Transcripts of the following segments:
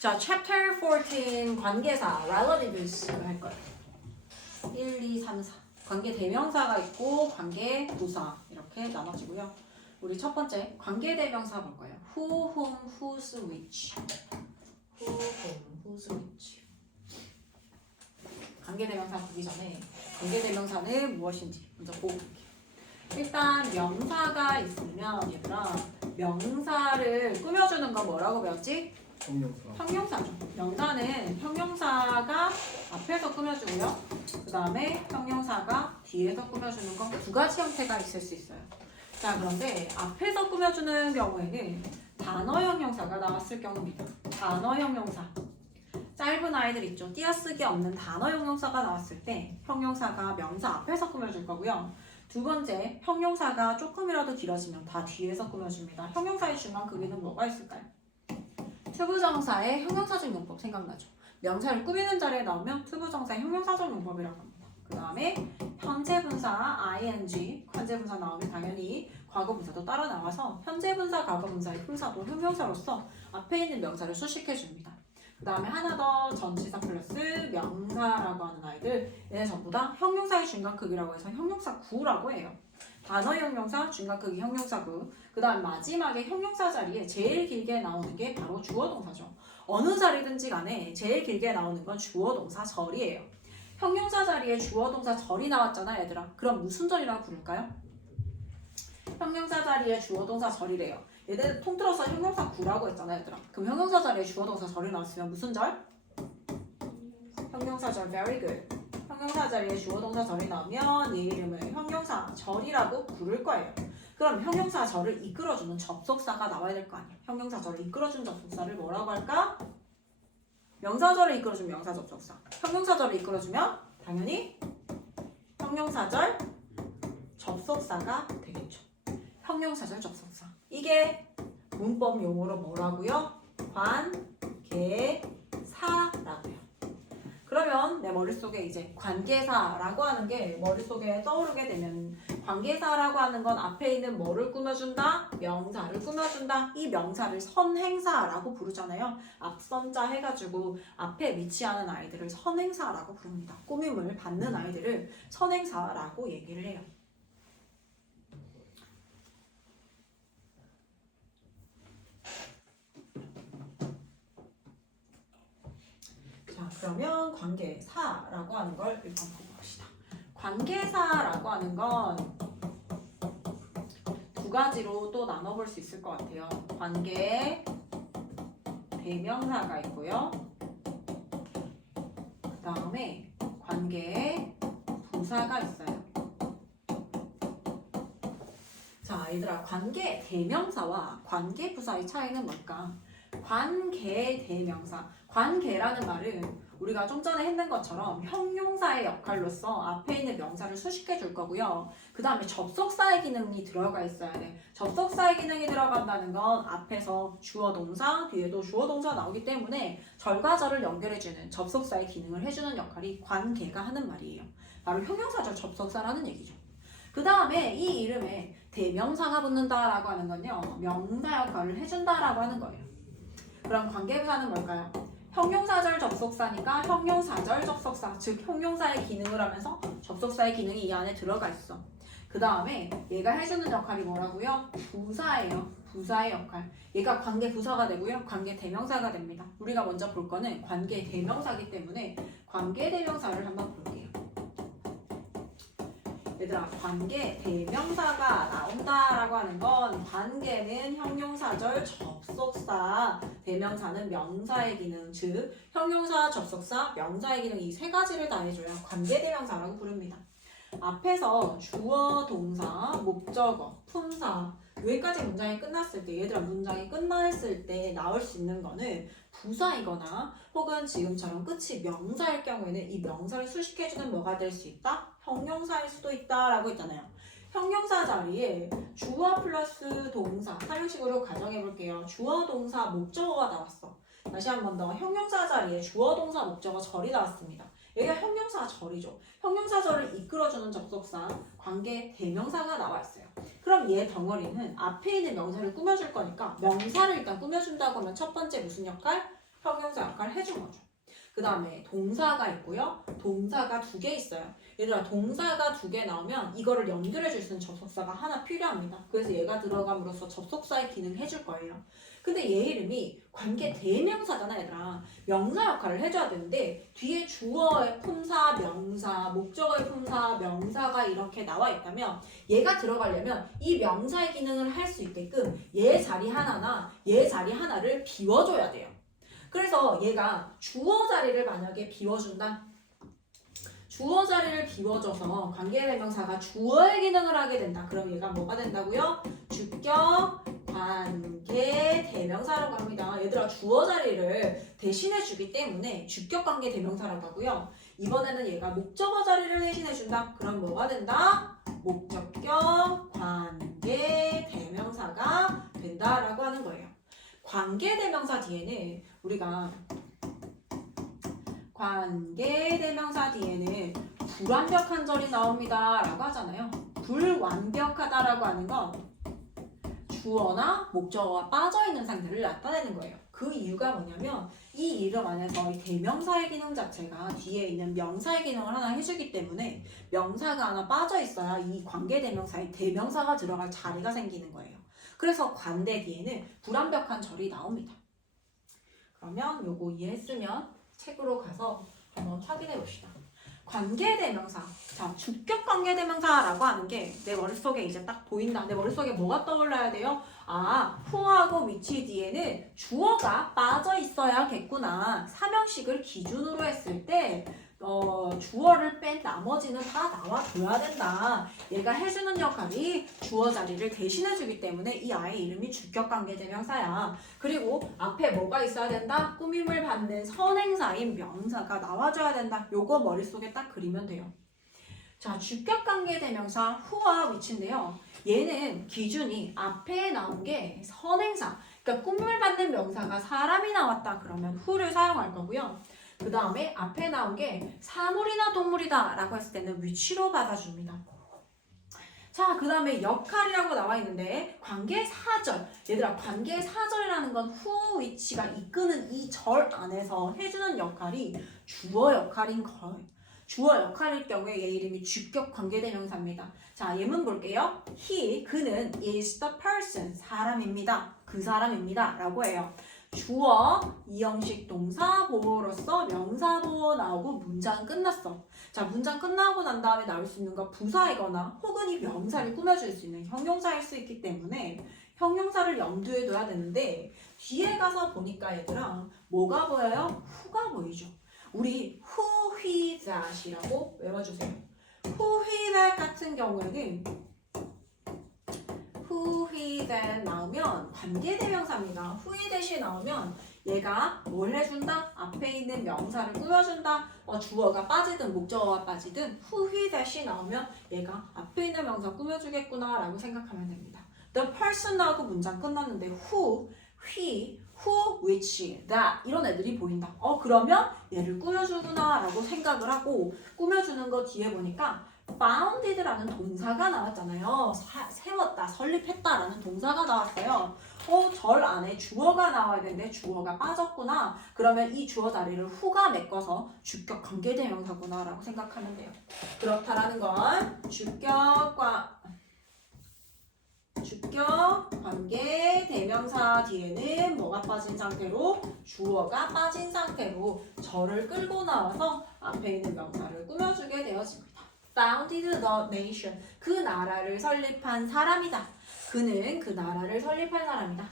자, Chapter 14 관계사 relatives 할 거예요. 1, 2, 3, 4 관계 대명사가 있고 관계 부사 이렇게 나눠지고요. 우리 첫 번째 관계 대명사 볼 거예요. Who, whom, whose, which. Who, whom, whose, which. 관계 대명사 보기 전에 관계 대명사는 무엇인지 먼저 보고 볼게요. 일단 명사가 있으면 얘들아 명사를 꾸며주는 거 뭐라고 배웠지? 형용사죠. 명사는 형용사가 앞에서 꾸며주고요. 그 다음에 형용사가 뒤에서 꾸며주는 거 두 가지 형태가 있을 수 있어요. 자, 그런데 앞에서 꾸며주는 경우에는 단어 형용사가 나왔을 경우입니다. 단어 형용사. 짧은 아이들 있죠. 띄어쓰기 없는 단어 형용사가 나왔을 때 형용사가 명사 앞에서 꾸며줄 거고요. 두 번째, 형용사가 조금이라도 길어지면 다 뒤에서 꾸며줍니다. 형용사의 중간 크기는 뭐가 있을까요? 투부정사의 형용사적 용법 생각나죠? 명사를 꾸미는 자리에 나오면 투부정사의 형용사적 용법이라고 합니다. 그 다음에 현재분사 ing, 현재분사 나오면 당연히 과거분사도 따라 나와서 현재분사, 과거분사의 분사도 형용사로서 앞에 있는 명사를 수식해줍니다. 그 다음에 하나 더 전치사 플러스 명사라고 하는 아이들 얘네 전부 다 형용사의 중간 크기라고 해서 형용사 구라고 해요. 단어 형용사, 중간 크기 형용사 구. 그 다음 마지막에 형용사 자리에 제일 길게 나오는 게 바로 주어 동사죠. 어느 자리든지 간에 제일 길게 나오는 건 주어 동사 절이에요. 형용사 자리에 주어 동사 절이 나왔잖아 얘들아. 그럼 무슨 절이라고 부를까요? 형용사 자리에 주어 동사 절이래요. 얘들 통틀어서 형용사 구라고 했잖아 얘들아. 그럼 형용사 자리에 주어 동사 절이 나왔으면 무슨 절? 형용사 절. Very good. 형용사 자리에 주어 동사 절이 나오면 얘 이름을 형용사 절이라고 부를 거예요. 그럼 형용사 절을 이끌어주는 접속사가 나와야 될 거 아니야. 형용사 절을 이끌어준 접속사를 뭐라고 할까? 명사절을 이끌어주면 명사 접속사. 형용사절을 이끌어주면 당연히 형용사절 접속사가 되겠죠. 형용사절 접속사. 이게 문법 용어로 뭐라고요? 관계사라고요. 그러면 내 머릿속에 이제 관계사라고 하는 게 머릿속에 떠오르게 되면 관계사라고 하는 건 앞에 있는 뭐를 꾸며준다? 명사를 꾸며준다. 이 명사를 선행사라고 부르잖아요. 앞선자 해가지고 앞에 위치하는 아이들을 선행사라고 부릅니다. 꾸밈을 받는 아이들을 선행사라고 얘기를 해요. 그러면 관계사라고 하는 걸 일단 보고 봅시다. 관계사라고 하는 건 두 가지로 또 나눠볼 수 있을 것 같아요. 관계 대명사가 있고요. 그 다음에 관계 부사가 있어요. 자, 얘들아, 관계 대명사와 관계 부사의 차이는 뭘까? 관계 대명사. 관계라는 말은 우리가 좀 전에 했는 것처럼 형용사의 역할로서 앞에 있는 명사를 수식해 줄 거고요. 그 다음에 접속사의 기능이 들어가 있어야 돼. 접속사의 기능이 들어간다는 건 앞에서 주어 동사, 뒤에도 주어 동사 나오기 때문에 절과 절을 연결해주는 접속사의 기능을 해주는 역할이 관계가 하는 말이에요. 바로 형용사절 접속사라는 얘기죠. 그 다음에 이 이름에 대명사가 붙는다라고 하는 건요. 명사 역할을 해준다라고 하는 거예요. 그럼 관계부사는 뭘까요? 형용사절 접속사니까 형용사절 접속사, 즉 형용사의 기능을 하면서 접속사의 기능이 이 안에 들어가 있어. 그 다음에 얘가 해주는 역할이 뭐라고요? 부사예요. 부사의 역할. 얘가 관계 부사가 되고요. 관계 대명사가 됩니다. 우리가 먼저 볼 거는 관계 대명사이기 때문에 관계 대명사를 한번 볼게요. 얘들아, 관계 대명사가 나온다라고 하는 건 관계는 형용사절 접속사, 대명사는 명사의 기능, 즉 형용사, 접속사, 명사의 기능 이 세 가지를 다 해줘야 관계 대명사라고 부릅니다. 앞에서 주어, 동사, 목적어, 품사 여기까지 문장이 끝났을 때 얘들아 문장이 끝났을 때 나올 수 있는 거는 부사이거나 혹은 지금처럼 끝이 명사일 경우에는 이 명사를 수식해주는 뭐가 될 수 있다? 형용사일 수도 있다라고 했잖아요. 형용사 자리에 주어 플러스 동사 사용식으로 가정해 볼게요. 주어, 동사, 목적어가 나왔어. 다시 한 번 더 형용사 자리에 주어, 동사, 목적어 절이 나왔습니다. 얘가 형용사 절이죠. 형용사 절을 이끌어주는 접속사 관계 대명사가 나와 있어요. 그럼 얘 덩어리는 앞에 있는 명사를 꾸며줄 거니까 명사를 일단 꾸며준다고 하면 첫 번째 무슨 역할? 형용사 역할을 해준 거죠. 그 다음에 동사가 있고요. 동사가 2개 있어요. 얘들아 동사가 2개 나오면 이거를 연결해 줄 수 있는 접속사가 하나 필요합니다. 그래서 얘가 들어감으로써 접속사의 기능 해줄 거예요. 근데 얘 이름이 관계 대명사잖아 얘들아. 명사 역할을 해줘야 되는데 뒤에 주어의 품사, 명사, 목적어의 품사, 명사가 이렇게 나와 있다면 얘가 들어가려면 이 명사의 기능을 할 수 있게끔 얘 자리 하나나 얘 자리 하나를 비워줘야 돼요. 그래서 얘가 주어 자리를 만약에 비워준다. 주어 자리를 비워줘서 관계대명사가 주어의 기능을 하게 된다. 그럼 얘가 뭐가 된다고요? 주격 관계대명사라고 합니다. 얘들아 주어 자리를 대신해 주기 때문에 주격 관계대명사라고 하고요. 이번에는 얘가 목적어 자리를 대신해 준다. 그럼 뭐가 된다? 목적격 관계대명사가 된다라고 하는 거예요. 관계대명사 뒤에는 우리가 관계대명사 뒤에는 불완벽한 절이 나옵니다 라고 하잖아요. 불완벽하다라고 하는 건 주어나 목적어가 빠져있는 상태를 나타내는 거예요. 그 이유가 뭐냐면 이 이름 안에서 이 대명사의 기능 자체가 뒤에 있는 명사의 기능을 하나 해주기 때문에 명사가 하나 빠져있어야 이 관계대명사에 대명사가 들어갈 자리가 생기는 거예요. 그래서 관대 뒤에는 불완벽한 절이 나옵니다. 그러면 요거 이해했으면 책으로 가서 한번 확인해 봅시다. 관계대명사. 자, 주격 관계대명사라고 하는 게 내 머릿속에 이제 딱 보인다. 내 머릿속에 뭐가 떠올라야 돼요? 아, who하고 which 뒤에는 주어가 빠져 있어야겠구나. 삼형식을 기준으로 했을 때 주어를 뺀 나머지는 다 나와줘야 된다. 얘가 해주는 역할이 주어 자리를 대신해주기 때문에 이 아이의 이름이 주격관계대명사야. 그리고 앞에 뭐가 있어야 된다? 꾸밈을 받는 선행사인 명사가 나와줘야 된다. 요거 머릿속에 딱 그리면 돼요. 자, 주격관계대명사 who와 which인데요. 얘는 기준이 앞에 나온 게 선행사. 그러니까 꾸밈을 받는 명사가 사람이 나왔다 그러면 who를 사용할 거고요. 그 다음에 앞에 나온 게 사물이나 동물이다 라고 했을 때는 which로 받아줍니다. 자, 그 다음에 역할이라고 나와 있는데 관계사절. 얘들아 관계사절이라는 건 who, which가 이끄는 이 절 안에서 해주는 역할이 주어 역할인 거예요. 주어 역할일 경우에 얘 이름이 주격 관계대명사입니다. 자, 예문 볼게요. He, 그는 is the person, 사람입니다. 그 사람입니다 라고 해요. 주어, 이형식 동사, 보어로서 명사 보어 나오고 문장 끝났어. 자, 문장 끝나고 난 다음에 나올 수 있는 건 부사이거나 혹은 이 명사를 꾸며줄 수 있는 형용사일 수 있기 때문에 형용사를 염두에 둬야 되는데 뒤에 가서 보니까 얘들아 뭐가 보여요? who가 보이죠. 우리 who, he, that이라고 외워주세요. who, he, that 같은 경우에는 who, he, that 나오면 관계대명사입니다. who, he, that이 나오면 얘가 뭘 해준다? 앞에 있는 명사를 꾸며준다. 주어가 빠지든 목적어가 빠지든 who, he, that이 나오면 얘가 앞에 있는 명사 꾸며주겠구나 라고 생각하면 됩니다. The person 나오고 문장 끝났는데 who, he, who, which, that 이런 애들이 보인다. 그러면 얘를 꾸며주구나 라고 생각을 하고 꾸며주는 거 뒤에 보니까 founded라는 동사가 나왔잖아요. 세웠다, 설립했다라는 동사가 나왔어요. 절 안에 주어가 나와야 되는데 주어가 빠졌구나. 그러면 이 주어 자리를 who가 메꿔서 주격 관계대명사구나 라고 생각하면 돼요. 그렇다라는 건 주격 관계대명사 뒤에는 뭐가 빠진 상태로? 주어가 빠진 상태로 절을 끌고 나와서 앞에 있는 명사를 꾸며주게 되어집니다. Founded the nation. 그 나라를 설립한 사람이다. 그는 그 나라를 설립한 사람이다.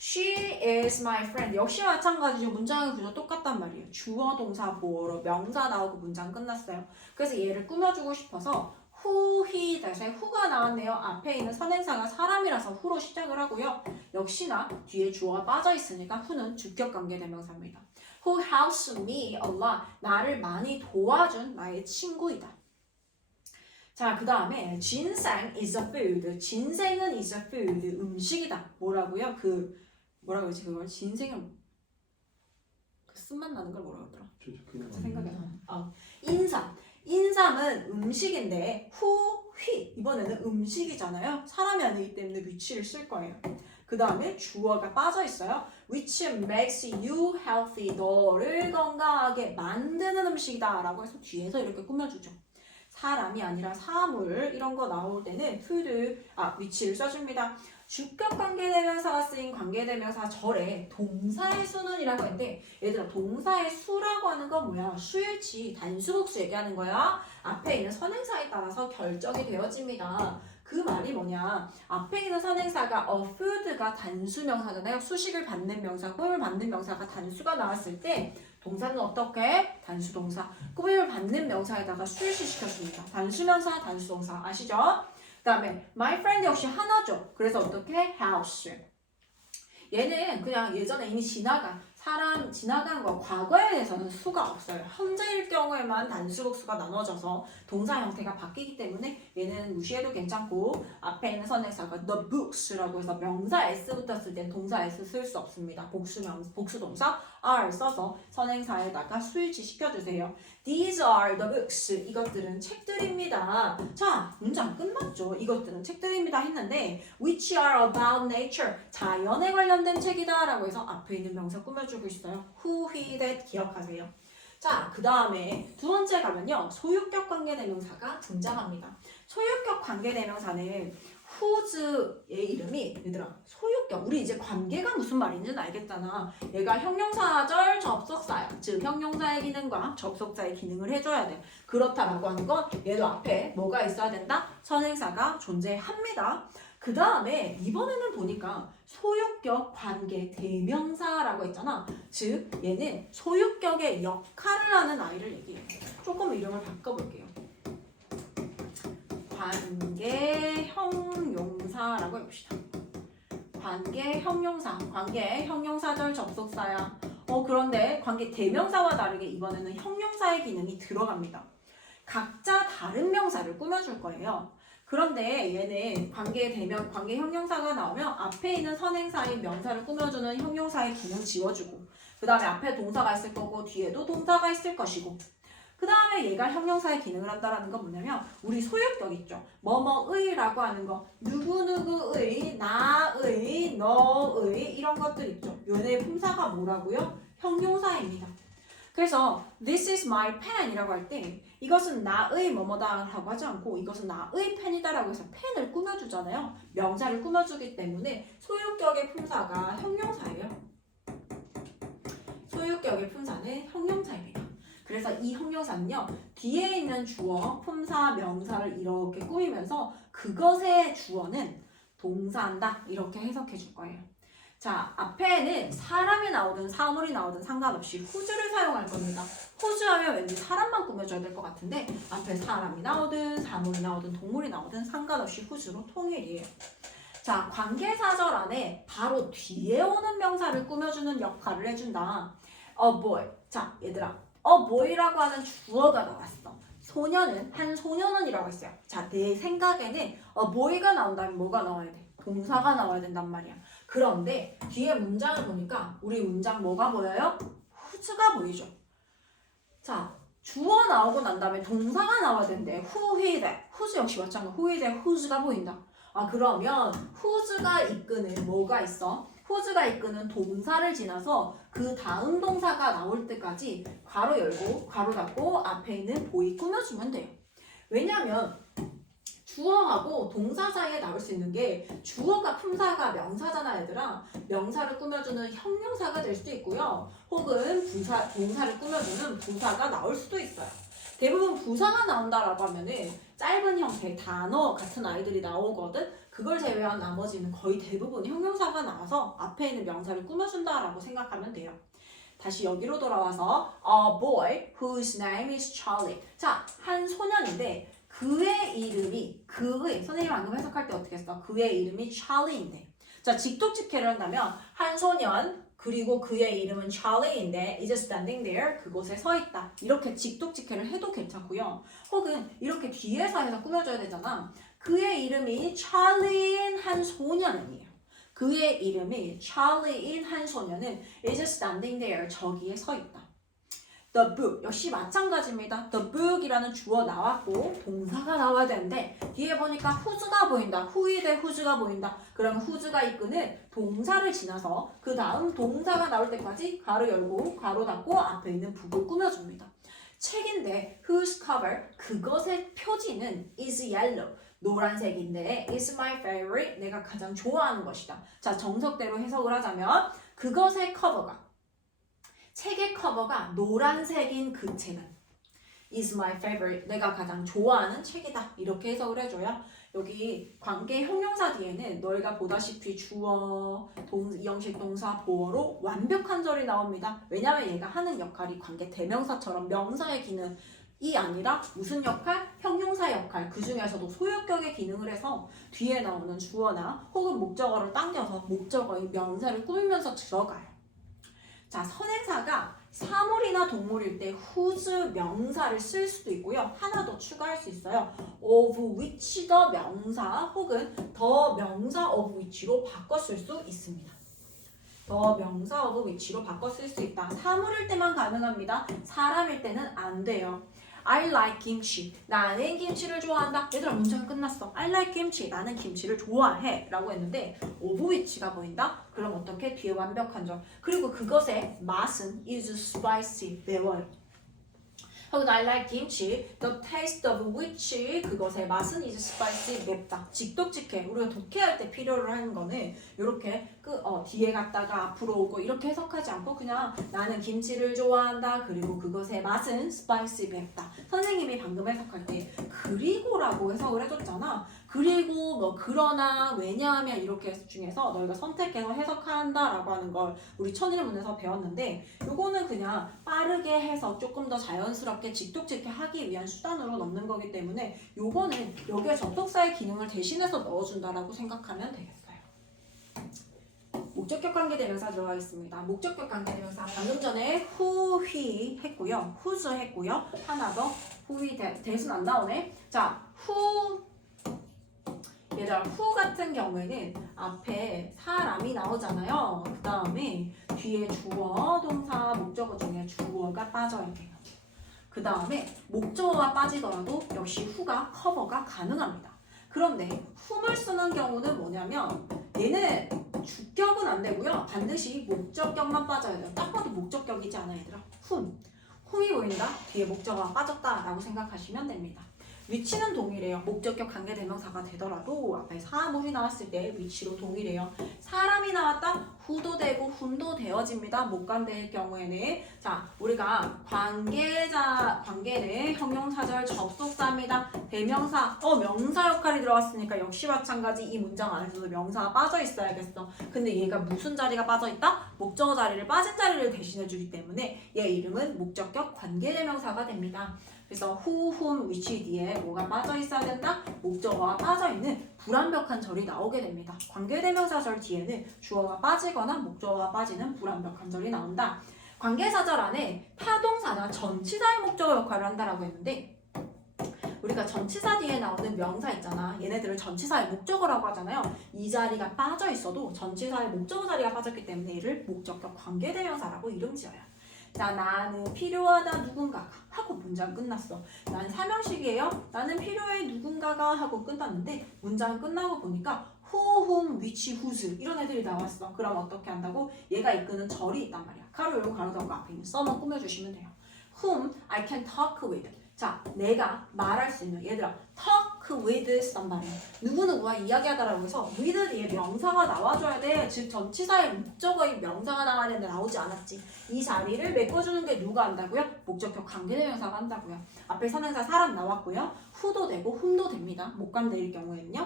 She is my friend. 역시 마찬가지죠. 문장의 구조 똑같단 말이에요. 주어, 동사, 보어로 명사 나오고 문장 끝났어요. 그래서 얘를 꾸며주고 싶어서 who, he, that에 who가 나왔네요. 앞에 있는 선행사가 사람이라서 who로 시작을 하고요. 역시나 뒤에 주어가 빠져 있으니까 who는 주격 관계대명사입니다. Who helps me a lot. 나를 많이 도와준 나의 친구이다. 자, 그 다음에 진생 is a food. 진생은 is a food. 음식이다. 뭐라고요? 뭐라고 그러지? 그걸 진생은 쓴맛 나는 걸 뭐라고 하더라? 생각이 안 나. 인삼. 인삼은 음식인데 who, he 이번에는 음식이잖아요. 사람이 아니기 때문에 위치를 쓸 거예요. 그 다음에 주어가 빠져 있어요. which makes you healthy. 너를 건강하게 만드는 음식이다 라고 해서 뒤에서 이렇게 꾸며주죠. 사람이 아니라 사물 이런 거 나올 때는 which를 써줍니다. 주격 관계대명사가 쓰인 관계대명사 절에 동사의 수는이라고 했는데 얘들아 동사의 수라고 하는 건 뭐야? 수일치 단수복수 얘기하는 거야. 앞에 있는 선행사에 따라서 결정이 되어집니다. 그 말이 뭐냐? 앞에 있는 선행사가 food가 단수명사잖아요. 수식을 받는 명사, 꾸밈을 받는 명사가 단수가 나왔을 때 동사는 어떻게? 단수동사. 꾸밈을 받는 명사에다가 수일치 시켜줍니다. 단수명사, 단수동사 아시죠? 그 다음에 my friend 역시 하나죠. 그래서 어떻게? house. 얘는 그냥 예전에 이미 지나간 거 과거에 대해서는 수가 없어요. 현재일 경우에만 단수복수가 나눠져서 동사 형태가 바뀌기 때문에 얘는 무시해도 괜찮고 앞에 있는 선행사가 the books라고 해서 명사 s부터 쓸 땐 동사 s 쓸 수 없습니다. 복수동사 are 써서 선행사에다가 수일치 시켜주세요. These are the books. 이것들은 책들입니다. 자, 문장 끝났죠. 이것들은 책들입니다 했는데 which are about nature. 자연에 관련된 책이다 라고 해서 앞에 있는 명사 꾸며주고 있어요. who, he, that 기억하세요. 자, 그 다음에 두 번째 가면요. 소유격 관계대명사가 등장합니다. 소유격 관계대명사는 whose의 이름이 얘들아 소유격 우리 이제 관계가 무슨 말인지는 알겠잖아. 얘가 형용사절 접속사야. 즉 형용사의 기능과 접속사의 기능을 해줘야 돼. 그렇다라고 하는 건 얘도 앞에 뭐가 있어야 된다? 선행사가 존재합니다. 그 다음에 이번에는 보니까 소유격 관계 대명사라고 했잖아. 즉 얘는 소유격의 역할을 하는 아이를 얘기해요. 조금 이름을 바꿔볼게요. 관계 형용사라고 해봅시다. 관계 형용사절 접속사야. 그런데 관계 대명사와 다르게 이번에는 형용사의 기능이 들어갑니다. 각자 다른 명사를 꾸며줄 거예요. 그런데 얘는 관계 형용사가 나오면 앞에 있는 선행사인 명사를 꾸며주는 형용사의 기능 지워주고 그 다음에 앞에 동사가 있을 거고 뒤에도 동사가 있을 것이고 그 다음에 얘가 형용사의 기능을 한다는 건 뭐냐면 우리 소유격 있죠. 뭐뭐의라고 하는 거 누구누구의, 나의, 너의 이런 것들 있죠. 얘네 품사가 뭐라고요? 형용사입니다. 그래서 this is my pen 이라고 할 때 이것은 나의 뭐뭐다 라고 하지 않고 이것은 나의 펜이다 라고 해서 펜을 꾸며주잖아요. 명사를 꾸며주기 때문에 소유격의 품사가 형용사예요. 소유격의 품사는 형용사입니다. 그래서 이 형용사는요. 뒤에 있는 주어, 품사, 명사를 이렇게 꾸미면서 그것의 주어는 동사한다 이렇게 해석해 줄 거예요. 자, 앞에는 사람이 나오든 사물이 나오든 상관없이 whose를 사용할 겁니다. whose 하면 왠지 사람만 꾸며줘야 될 것 같은데 앞에 사람이 나오든 사물이 나오든 동물이 나오든 상관없이 whose로 통일이에요. 자, 관계사절 안에 바로 뒤에 오는 명사를 꾸며주는 역할을 해준다. A boy. 자, 얘들아. A boy라고 하는 주어가 나왔어. 소년은, 한 소년은 이라고 했어요. 자, 내 생각에는 A boy가 나온다면 뭐가 나와야 돼? 동사가 나와야 된단 말이야. 그런데 뒤에 문장을 보니까 우리 문장 뭐가 보여요? whose가 보이죠. 자, 주어 나오고 난 다음에 동사가 나와야 되는데 who, he, that. whose 역시 마찬가지로 who, he, that, whose가 보인다. 그러면 whose가 이끄는 뭐가 있어? whose가 이끄는 동사를 지나서 그 다음 동사가 나올 때까지 괄호 열고 괄호 닫고 앞에 있는 보이 꾸며주면 돼요. 왜냐면 주어하고 동사 사이에 나올 수 있는 게 주어가 품사가 명사잖아 얘들아. 명사를 꾸며주는 형용사가 될 수도 있고요. 혹은 동사를 꾸며주는 부사가 나올 수도 있어요. 대부분 부사가 나온다라고 하면은 짧은 형태, 단어 같은 아이들이 나오거든. 그걸 제외한 나머지는 거의 대부분 형용사가 나와서 앞에 있는 명사를 꾸며준다라고 생각하면 돼요. 다시 여기로 돌아와서 A boy whose name is Charlie. 자, 한 소년인데 그의 이름이 선생님 방금 해석할 때 어떻게 했어? 그의 이름이 찰리인데 자, 직독직해를 한다면 한 소년 그리고 그의 이름은 찰리인데 is standing there 그곳에 서 있다 이렇게 직독직해를 해도 괜찮고요. 혹은 이렇게 뒤에서 해서 꾸며줘야 되잖아. 그의 이름이 찰리인 한 소년이에요. 그의 이름이 찰리인 한 소년은 is standing there 저기에 서 있다. The book 역시 마찬가지입니다. The book이라는 주어 나왔고 동사가 나와야 되는데 뒤에 보니까 who's가 보인다. who이 대 who's가 보인다. 그러면 who's가 이끄는 동사를 지나서 그 다음 동사가 나올 때까지 가로 열고 가로 닫고 앞에 있는 book을 꾸며줍니다. 책인데 whose cover 그것의 표지는 is yellow 노란색인데 is my favorite 내가 가장 좋아하는 것이다. 자 정석대로 해석을 하자면 그것의 커버가 책의 커버가 노란색인 그 책은 is my favorite 내가 가장 좋아하는 책이다. 이렇게 해석을 해줘요. 여기 관계 형용사 뒤에는 너희가 보다시피 주어, 이형식 동사, 보어로 완벽한 절이 나옵니다. 왜냐하면 얘가 하는 역할이 관계 대명사처럼 명사의 기능이 아니라 무슨 역할? 형용사 역할. 그 중에서도 소유격의 기능을 해서 뒤에 나오는 주어나 혹은 목적어를 당겨서 목적어인 명사를 꾸미면서 들어가요. 자, 선행사가 사물이나 동물일 때 whose 명사를 쓸 수도 있고요. 하나 더 추가할 수 있어요. of which the 명사 혹은 the 명사 of which로 바꿔 쓸 수 있습니다. the 명사 of which로 바꿔 쓸 수 있다. 사물일 때만 가능합니다. 사람일 때는 안 돼요. I like 김치. 나는 김치를 좋아한다. 얘들아 문장 끝났어. I like 김치. 나는 김치를 좋아해. 라고 했는데 of which가 보인다? 그럼 어떻게? 뒤에 완벽한 절. 그리고 그것의 맛은 is spicy. 매워요. 혹은 I like 김치. The taste of which 그것의 맛은 is spicy. 맵다. 직독직해. 우리가 독해할 때 필요로 하는 거는 이렇게 뒤에 갔다가 앞으로 오고 이렇게 해석하지 않고 그냥 나는 김치를 좋아한다. 그리고 그것의 맛은 spicy. 맵다. 선생님이 방금 해석할 때 그리고라고 해석을 해줬잖아. 그리고 뭐 그러나 왜냐하면 이렇게 중에서 너희가 선택해서 해석한다라고 하는 걸 우리 천일문에서 배웠는데 요거는 그냥 빠르게 해서 조금 더 자연스럽게 직독직해 하기 위한 수단으로 넣는 거기 때문에 요거는 여기에 접속사의 기능을 대신해서 넣어준다라고 생각하면 되겠어요. 목적격 관계대명사 들어가겠습니다. 목적격 관계대명사 방금 전에 who, he 했고요. whose 했고요. 하나 더 who이 대수는 안 나오네. 자, who 얘들아 who 같은 경우에는 앞에 사람이 나오잖아요. 그 다음에 뒤에 주어, 동사, 목적어 중에 주어가 빠져야 돼요. 그 다음에 목적어가 빠지더라도 역시 who가 커버가 가능합니다. 그런데 whom을 쓰는 경우는 뭐냐면 얘는 주격은 안 되고요. 반드시 목적격만 빠져야 돼요. 딱 봐도 목적격이지 않아 얘들아. whom이 보인다? 뒤에 목적어가 빠졌다라고 생각하시면 됩니다. 위치는 동일해요. 목적격 관계대명사가 되더라도 앞에 사물이 나왔을 때 위치로 동일해요. 사람이 나왔다? who도 되고 whom도 되어집니다. 목관대의 경우에는 자 우리가 관계는 형용사절 접속사입니다. 대명사 명사 역할이 들어갔으니까 역시 마찬가지 이 문장 안에서도 명사가 빠져 있어야겠어. 근데 얘가 무슨 자리가 빠져 있다? 목적어 자리를 빠진 자리를 대신해 주기 때문에 얘 이름은 목적격 관계대명사가 됩니다. 그래서 who, whom, which 뒤에 뭐가 빠져 있어야 된다? 목적어가 빠져 있는 불완벽한 절이 나오게 됩니다. 관계대명사절 뒤에는 주어가 빠지거나 목적어가 빠지는 불완벽한 절이 나온다. 관계사절 안에 타동사나 전치사의 목적어 역할을 한다라고 했는데 우리가 전치사 뒤에 나오는 명사 있잖아. 얘네들을 전치사의 목적어라고 하잖아요. 이 자리가 빠져 있어도 전치사의 목적어 자리가 빠졌기 때문에 얘를 목적격 관계대명사라고 이름 지어요. 자, 나는 필요하다 누군가가 하고 문장 끝났어. 난 삼형식이에요. 나는 필요해 누군가가 하고 끝났는데 문장 끝나고 보니까 who, whom, which, whose 이런 애들이 나왔어. 그럼 어떻게 한다고? 얘가 이끄는 절이 있단 말이야. 가로 열고 가로 닫고 앞에 있는 썸만 꾸며주시면 돼요. whom I can talk with. 자, 내가 말할 수 있는 얘들아 talk with somebody 누구누구와 이야기하다라고 해서 with 뒤에 명사가 나와줘야 돼. 즉 전치사의 목적어인 명사가 나와야 되는데 나오지 않았지. 이 자리를 메꿔주는 게 누가 한다고요? 목적격 관계대명사가 한다고요. 앞에 선행사 사람 나왔고요. who도 되고 whom도 됩니다. 목관대일 경우에는요.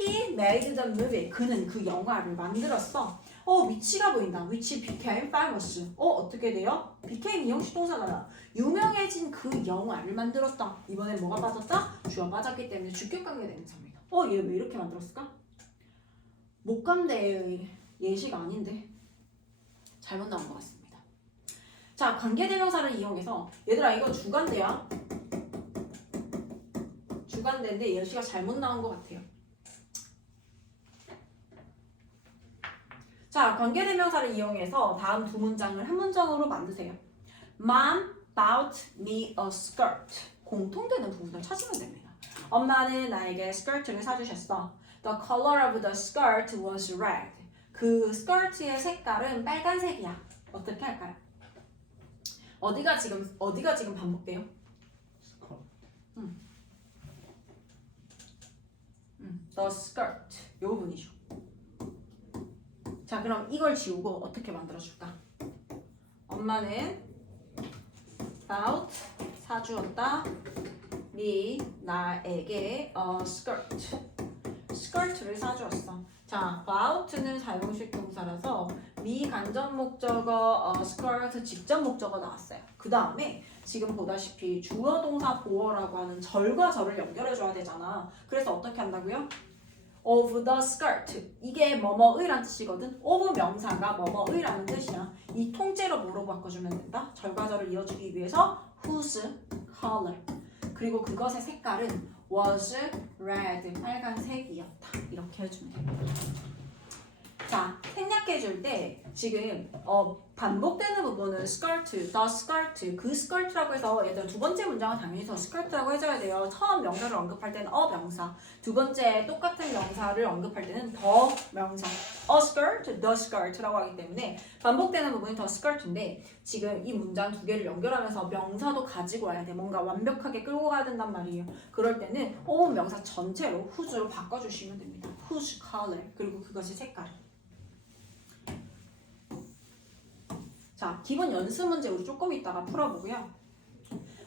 He made the movie. 그는 그 영화를 만들었어. 위치가 보인다. which became famous. 어떻게 돼요? became 이형식 동사잖아. 유명해진 그 영화를 만들었다. 이번엔 뭐가 빠졌다? 주어 빠졌기 때문에 주격관계 대명사입니다. 얘 왜 이렇게 만들었을까? 목관대의 예시가 아닌데 잘못 나온 것 같습니다. 자, 관계대명사를 이용해서 얘들아 이거 주관대야. 주관대인데 예시가 잘못 나온 것 같아요. 자, 관계대명사를 이용해서 다음 두 문장을 한 문장으로 만드세요. Mom bought me a skirt. 공통되는 부분을 찾으면 됩니다. 엄마는 나에게 skirt를 사주셨어. The color of the skirt was red. 그 skirt의 색깔은 빨간색이야. 어떻게 할까요? 어디가 지금 반복돼요? The skirt. 이 부분이죠. 자, 그럼 이걸 지우고 어떻게 만들어줄까? 엄마는 bought 사주었다. me 나에게 a skirt. skirt를 사주었어. 자, bought는 사용식 동사라서 미간접 목적어 skirt 직접 목적어 나왔어요. 그 다음에 지금 보다시피 주어 동사 보어라고 하는 절과 절을 연결해줘야 되잖아. 그래서 어떻게 한다고요? of the skirt. 이게 뭐뭐의란 뜻이거든. of 명사가 뭐뭐의라는 뜻이야. 이 통째로 뭐로 바꿔주면 된다. 절과 절을 이어주기 위해서 whose color. 그리고 그것의 색깔은 was red. 빨간색이었다. 이렇게 해주면 됩니다. 자, 생략해줄 때 지금 반복되는 부분은 skirt, the skirt, 그 skirt라고 해서 얘들 두 번째 문장은 당연히 the skirt라고 해줘야 돼요. 처음 명사를 언급할 때는 a 명사, 두 번째 똑같은 명사를 언급할 때는 the 명사, a skirt, the skirt라고 하기 때문에 반복되는 부분이 the skirt인데 지금 이 문장 두 개를 연결하면서 명사도 가지고 와야 돼. 뭔가 완벽하게 끌고 가야 된단 말이에요. 그럴 때는 o 명사 전체로 whose로 바꿔주시면 됩니다. whose color, 그리고 그것이 색깔. 자, 기본 연습 문제 우리 조금 있다가 풀어보고요.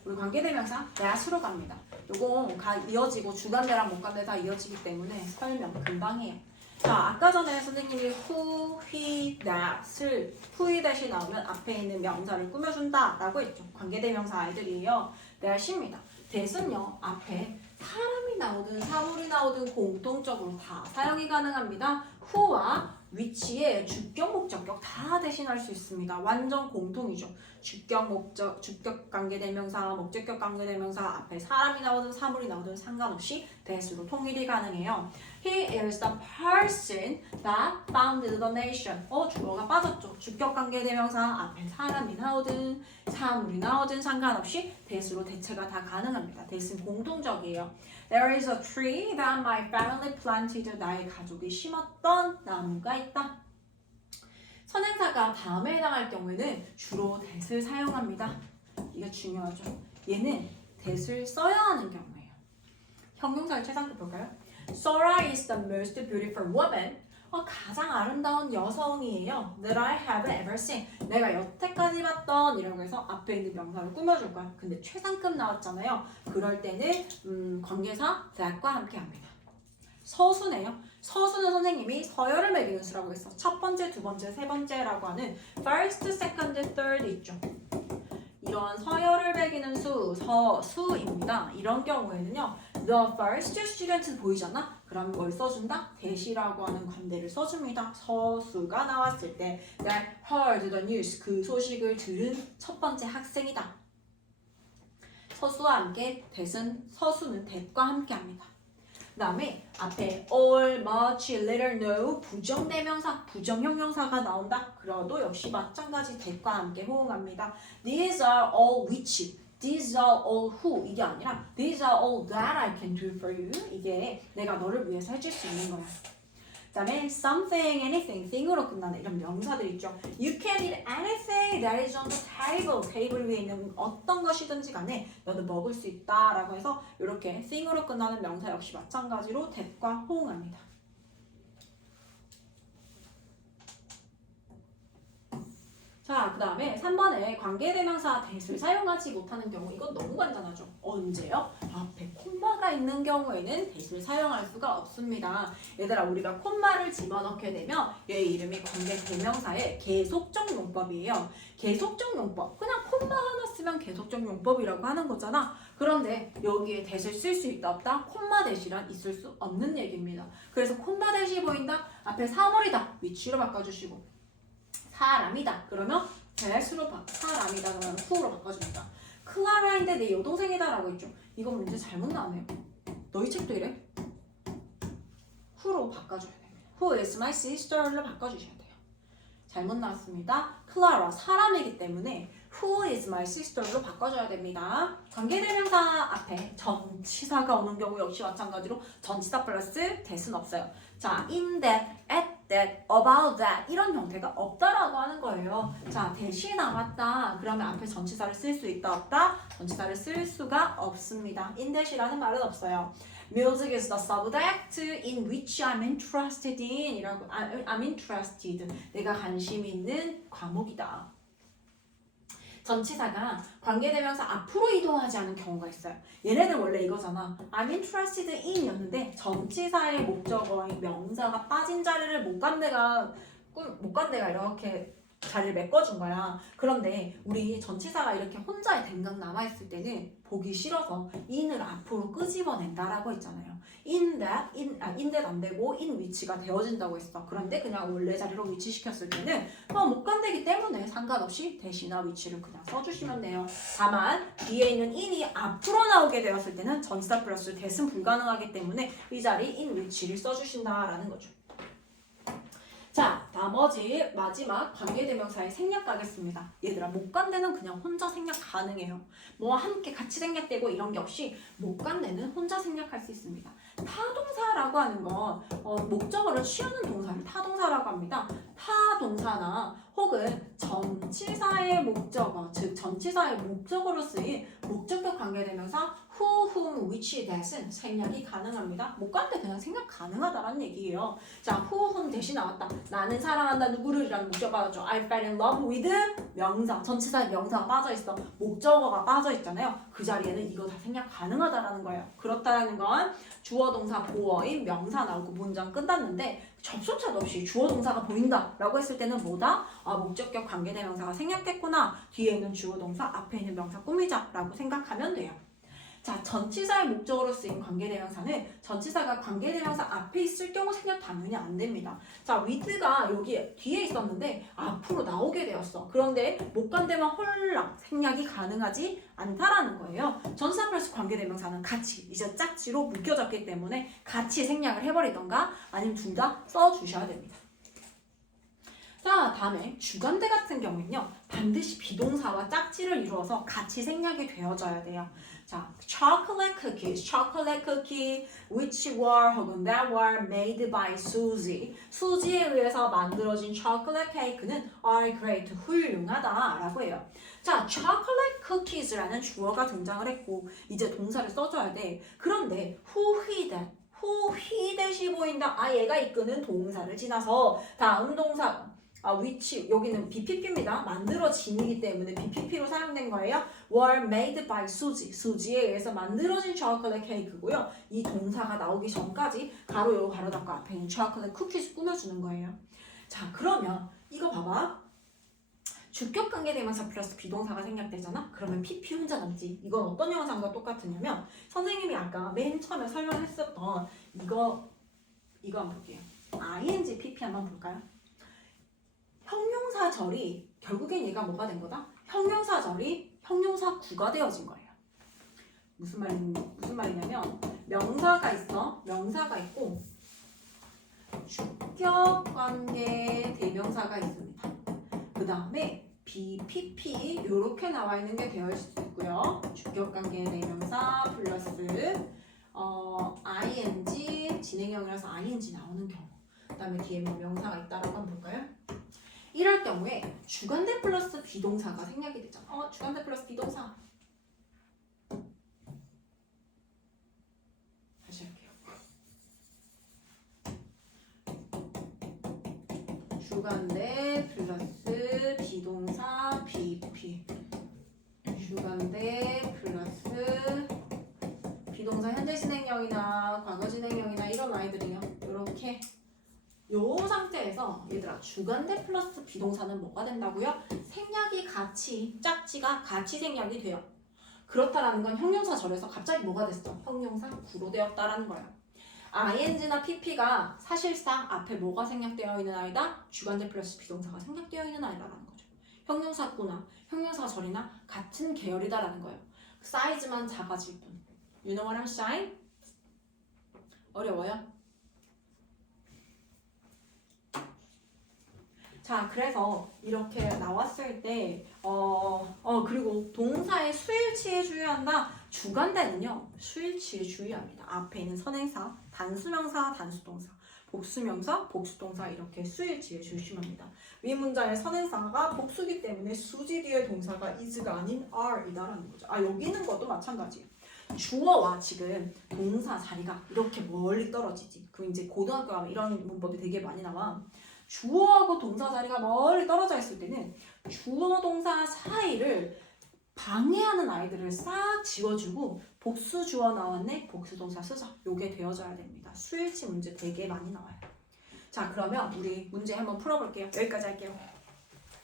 우리 관계대명사 that으로 갑니다. 요거 이어지고 주간대랑 목간대 다 이어지기 때문에 설명 금방 해요. 자, 아까 전에 선생님이 who, he, that을 who이 that이 나오면 앞에 있는 명사를 꾸며준다 라고 했죠. 관계대명사 아이들이에요. that입니다. that은요 앞에 사람이 나오든 사물이 나오든 공통적으로 다 사용이 가능합니다. who와 위치에 주격, 목적격 다 대신할 수 있습니다. 완전 공통이죠. 주격, 목적, 주격 관계대명사, 목적격 관계대명사 앞에 사람이 나오든 사물이 나오든 상관없이 that으로 통일이 가능해요. He is the person that found the nation. 주어가 빠졌죠. 주격 관계대명사 앞에 사람이 나오든 사물이 나오든 상관없이 that으로 대체가 다 가능합니다. that은 공통적이에요. There is a tree that my family planted. 나의 가족이 심었던 나무가 있다. 선행사가 다음에 해당할 경우에는 주로 that을 사용합니다. 이게 중요하죠. 얘는 that을 써야 하는 경우예요. 형용사를 최상급 볼까요? Sora is the most beautiful woman. 가장 아름다운 여성이에요. That I have ever seen. 내가 여태까지 봤던 이라고 해서 앞에 있는 명사를 꾸며줄 거야. 근데 최상급 나왔잖아요. 그럴 때는 관계사 that과 함께 합니다. 서수네요. 서수는 선생님이 서열을 매기는 수라고 했어. 첫 번째, 두 번째, 세 번째라고 하는 first, second, third 있죠. 이런 서열을 매기는 수, 서수입니다. 이런 경우에는요. The first student 보이잖아? 그럼 뭘 써준다? that이라고 하는 관대를 써줍니다. 서수가 나왔을 때 that heard the news, 그 소식을 들은 첫 번째 학생이다. 서수와 함께 서수는 that과 함께 합니다. 그 다음에 앞에 all, much, little, no 부정대명사, 부정형용사가 나온다. 그래도 역시 마찬가지 that과 함께 호응합니다. These are all which, these are all who 이게 아니라 these are all that I can do for you. 이게 내가 너를 위해서 해줄 수 있는 거야. 그 다음에 something, anything, thing으로 끝나는 이런 명사들 있죠. You can eat anything that is on the table. 테이블 위에 있는 어떤 것이든지 간에 너도 먹을 수 있다 라고 해서 이렇게 thing으로 끝나는 명사 역시 마찬가지로 that과 호응합니다. 자, 그 다음에 3번에 관계대명사 that을 사용하지 못하는 경우. 이건 너무 간단하죠. 언제요? 앞에 콤마가 있는 경우에는 that을 사용할 수가 없습니다. 얘들아, 우리가 콤마를 집어넣게 되면 얘 이름이 관계대명사의 계속적 용법이에요. 계속적 용법. 그냥 콤마 하나 쓰면 계속적 용법이라고 하는 거잖아. 그런데 여기에 that을 쓸 수 있다 없다? 콤마 that이란 있을 수 없는 얘기입니다. 그래서 콤마 that이 보인다? 앞에 사물이다. 위치로 바꿔주시고. 사람이다. 그러면 that으로 사람이다. 그러면 who로 바꿔줍니다. 클라라인데 내 여동생이다 라고 했죠. 이거 문제 잘못 나왔네요. 너희 책도 이래? who로 바꿔줘야 됩니다. Who is my sister로 바꿔주셔야 돼요. 잘못 나왔습니다. 클라라 사람이기 때문에 Who is my sister로 바꿔줘야 됩니다. 관계대명사 앞에 전치사가 오는 경우 역시 마찬가지로 전치사 플러스 that은 없어요. 자, in that, at that, about that 이런 형태가 없다라고 하는 거예요. 자, that이 나왔다. 그러면 앞에 전치사를 쓸 수 있다 없다? 전치사를 쓸 수가 없습니다. in that이라는 말은 없어요. Music is the subject in which I'm interested in 이라고 I'm interested. 내가 관심 있는 과목이다. 전치사가 관계대명사 앞으로 이동하지 않은 경우가 있어요. 얘네들 원래 이거잖아. I'm interested in 였는데 전치사의 목적어인 명사가 빠진 자리를 못 간 데가 이렇게 자리를 메꿔준 거야. 그런데 우리 전치사가 이렇게 혼자의 댕강 남아있을 때는 보기 싫어서 in을 앞으로 끄집어낸다라고 했잖아요. in that 안 되고 in which가 되어진다고 했어. 그런데 그냥 원래 자리로 위치시켰을 때는 못 간대기 때문에 상관없이 that이나 which를 그냥 써주시면 돼요. 다만 뒤에 있는 in이 앞으로 나오게 되었을 때는 전치사 플러스 that은 불가능하기 때문에 이 자리 in which를 써주신다라는 거죠. 자, 나머지 마지막 관계대명사의 생략 가겠습니다. 얘들아, 못 간 데는 그냥 혼자 생략 가능해요. 뭐와 함께 같이 생략되고 이런 게 없이 못 간 데는 혼자 생략할 수 있습니다. 타동사라고 하는 건 목적어를 취하는 동사를 타동사라고 합니다. 타동사나 혹은 전치사의 목적어, 즉 전치사의 목적어로 쓰인 목적격 관계대명사 who, whom, which, that은 생략이 가능합니다. 못 간 데 그냥 생략 가능하다라는 얘기예요. 자, who, whom, that이 나왔다. 나는 사랑한다 누구를 이라는 목적어가 나왔죠. I fell in love with 명사, 전치사의 명사가 빠져있어. 목적어가 빠져있잖아요. 그 자리에는 이거 다 생략 가능하다라는 거예요. 그렇다라는 건 주어, 동사, 보어인 명사 나오고 문장 끝났는데 접속사도 없이 주어, 동사가 보인다 라고 했을 때는 뭐다? 목적격 관계대명사가 생략됐구나. 뒤에 있는 주어, 동사, 앞에 있는 명사 꾸미자 라고 생각하면 돼요. 자, 전치사의 목적으로 쓰인 관계대명사는 전치사가 관계대명사 앞에 있을 경우 생략 당연히 안 됩니다. 자, with가 여기 뒤에 있었는데 앞으로 나오게 되었어. 그런데 못 간 데만 홀랑 생략이 가능하지 않다라는 거예요. 전치사 플러스 관계대명사는 같이 이제 짝지로 묶여졌기 때문에 같이 생략을 해버리던가 아니면 둘 다 써주셔야 됩니다. 자, 다음에 주관대 같은 경우는요. 반드시 비동사와 짝지를 이루어서 같이 생략이 되어져야 돼요. 자, chocolate cookie, which were 혹은 that were made by Susie. 수지에 의해서 만들어진 초콜릿 케이크는 are great, 훌륭하다 라고 해요. 자, chocolate cookies라는 주어가 등장을 했고 이제 동사를 써줘야 돼. 그런데 who, he that이 보인다. 얘가 이끄는 동사를 지나서 다음 동사 which 여기는 BPP입니다. 만들어진이기 때문에 BPP로 사용된 거예요. were made by Susie. 수지에 의해서 만들어진 초콜릿 케이크고요. 이 동사가 나오기 전까지 가로 열고 가로 닫고 앞에 있는 초콜릿 쿠키즈 꾸며주는 거예요. 자, 그러면 이거 봐봐. 주격 관계대명사 플러스 비동사가 생략되잖아? 그러면 PP 혼자 남지. 이건 어떤 영상과 똑같으냐면 선생님이 아까 맨 처음에 설명했었던 이거 한번 볼게요. ing PP 한번 볼까요? 형용사절이 결국엔 얘가 뭐가 된 거다? 형용사절이 형용사구가 되어진 거예요. 무슨 말이냐면 명사가 있어. 명사가 있고 주격관계 대명사가 있습니다. 그 다음에 BPP 이렇게 나와 있는 게 되어 있을 수 있고요. 주격관계 대명사 플러스 ing 진행형이라서 ing 나오는 경우. 그 다음에 뒤에 명사가 있다라고 한번 볼까요? 이럴 경우에 주관대 플러스 비동사가 생략이 되잖아. 주관대 플러스 비동사. 다시 할게요. 주관대 플러스 비동사 BP. 주관대 플러스 비동사 현재 진행형이나 과거 진행형이나 이런 아이들이요. 이렇게. 요 상태에서 얘들아 주관대 플러스 비동사는 뭐가 된다고요? 생략이 같이 짝지가 같이 생략이 돼요. 그렇다라는 건 형용사절에서 갑자기 뭐가 됐어? 형용사 구로 되었다라는 거야. ing나 pp가 사실상 앞에 뭐가 생략되어 있는 아이다? 주관대 플러스 비동사가 생략되어 있는 아이다라는 거죠. 형용사구나 형용사절이나 같은 계열이다라는 거예요. 사이즈만 작아질 뿐. You know what I'm saying? 어려워요? 자, 그래서 이렇게 나왔을 때, 그리고 동사의 수일치에 주의한다. 주간대는요, 수일치에 주의합니다. 앞에 있는 선행사, 단수명사, 단수동사, 복수명사, 복수동사 이렇게 수일치에 주의합니다. 위 문장의 선행사가 복수기 때문에 수지 뒤에 동사가 is가 아닌 are이다라는 거죠. 여기 있는 것도 마찬가지예요. 주어와 지금 동사 자리가 이렇게 멀리 떨어지지. 그럼 이제 고등학교 가면 이런 문법이 되게 많이 나와. 주어하고 동사 자리가 멀리 떨어져 있을 때는 주어 동사 사이를 방해하는 아이들을 싹 지워주고 복수 주어 나왔네, 복수 동사 쓰자. 요게 되어져야 됩니다. 수일치 문제 되게 많이 나와요. 자, 그러면 우리 문제 한번 풀어볼게요. 여기까지 할게요.